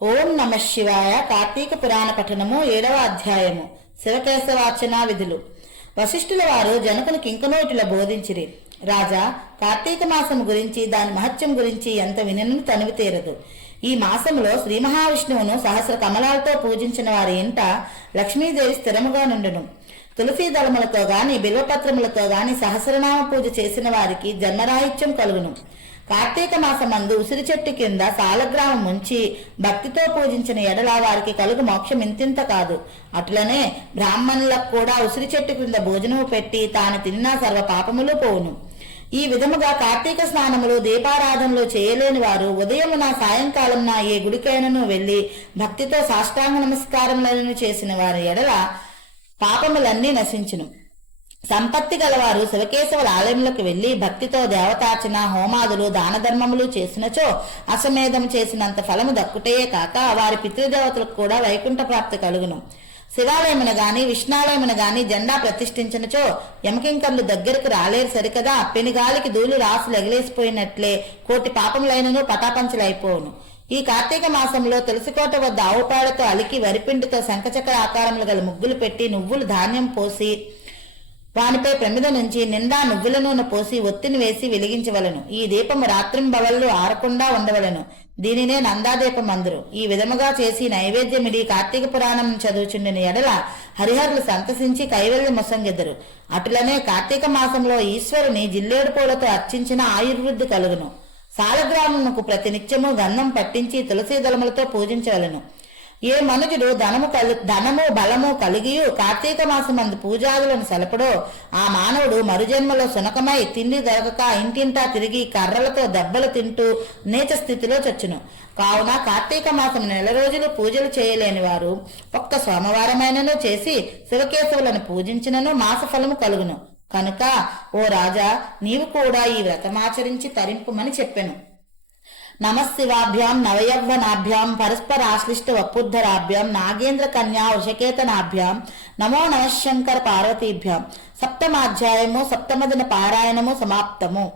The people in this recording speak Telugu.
ఓం నమ శివాయ. కార్తీక పురాణ పఠనము 7వ అధ్యాయము. శివకేశవార్చనా విధులు. వశిష్ఠుల వారు జనకుని కింకనోటుల బోధించిరి. రాజా, కార్తీక మాసం గురించి దాని మహత్యం గురించి ఎంత వినను తనివి తీరదు. ఈ మాసంలో శ్రీ మహావిష్ణువును సహస్ర కమలాలతో పూజించిన వారి ఇంట లక్ష్మీదేవి స్థిరముగా నుండును. తులసీ దళములతో గాని బిల్వపత్రములతో గాని సహస్రనామ పూజ చేసిన వారికి జన్మరాహిత్యం కలుగును. కార్తీక మాసమందు ఉసిరి చెట్టు కింద సాలగ్రామం ముంచి భక్తితో పూజించిన ఎడల వారికి కలుగు మోక్షం ఇంతింత కాదు. అట్లనే బ్రాహ్మణులకు కూడా ఉసిరి చెట్టు క్రింద భోజనము పెట్టి తాను తిన్నా సర్వ పాపములు పోవును. ఈ విధముగా కార్తీక స్నానములు దీపారాధనలు చేయలేని వారు ఉదయమున సాయంకాలంన ఏ గుడికైనను వెళ్లి భక్తితో సాష్టాంగ నమస్కారములను చేసిన వారి ఎడల పాపములన్నీ నశించును. సంపత్తి గలవారు శివకేశవుల ఆలయములకు వెళ్లి భక్తితో దేవతార్చన హోమాదులు దాన ధర్మములు చేసినచో అశ్వమేధం చేసినంత ఫలము దక్కుటే కాక వారి పితృదేవతలకు కూడా వైకుంఠ ప్రాప్తి కలుగును. శివాలయమున గాని విష్ణాలయమున గాని జెండా ప్రతిష్ఠించినచో యమకింకర్లు దగ్గరకు రాలేరు సరికదా. పెనుగాలికి ధూళి రాసులు ఎగిలేసిపోయినట్లే కోటి పాపములైనను పటాపంచలైపోవును. ఈ కార్తీక మాసంలో తులసికోట వద్ద ఆవుపాడతో అలికి వరిపిండితో శంఖచక్ర ఆకారములు గల ముగ్గులు పెట్టి నువ్వులు ధాన్యం పోసి వానిపై ప్రమిద నుంచి నిండా నువ్వుల నూనె పోసి ఒత్తిని వేసి వెలిగించవలను. ఈ దీపము రాత్రింబవళ్ళు ఆరకుండా ఉండవలను. దీనినే నందాదీపం అందరు. ఈ విధముగా చేసి నైవేద్యమిడి కార్తీక పురాణం చదువుచుండిన ఎడల హరిహరులు సంతసించి కైవల్య మొసంగెదరు. అటులనే కార్తీక మాసంలో ఈశ్వరుని జిల్లేడు పూలతో అర్చించిన ఆయుర్వృద్ధి కలుగును. సాలగ్రామమునకు ప్రతి నిత్యము గంధం పట్టించి తులసీ దళములతో పూజించవలను. ఏ మనుజుడు ధనము బలము కలిగియు కార్తీక మాసమందు పూజాదులను సలపడో ఆ మానవుడు మరుజన్మలో సునకమై తిండి దొరకక ఇంటింటా తిరిగి కర్రలతో దెబ్బలు తింటూ నీచ స్థితిలో చచ్చును. కావున కార్తీక మాసం 9 రోజులు పూజలు చేయలేని వారు ఒక్క సోమవారమైనను చేసి శివకేశవులను పూజించినను మాస ఫలము కలుగును. కనుక ఓ రాజా, నీవు కూడా ఈ వ్రతమాచరించి తరింపుమని చెప్పెను. నమశివాభ్యాం నవయవ్వనాభ్యాం పరస్పరాశ్లిష్ట వపుద్ధరాభ్యాం నాగేంద్ర కన్యా వృషకేతనాభ్యాం నమో నమః శంకర పార్వతీభ్యాం. 7వ అధ్యాయము 7వ దిన పారాయణము సమాప్తము.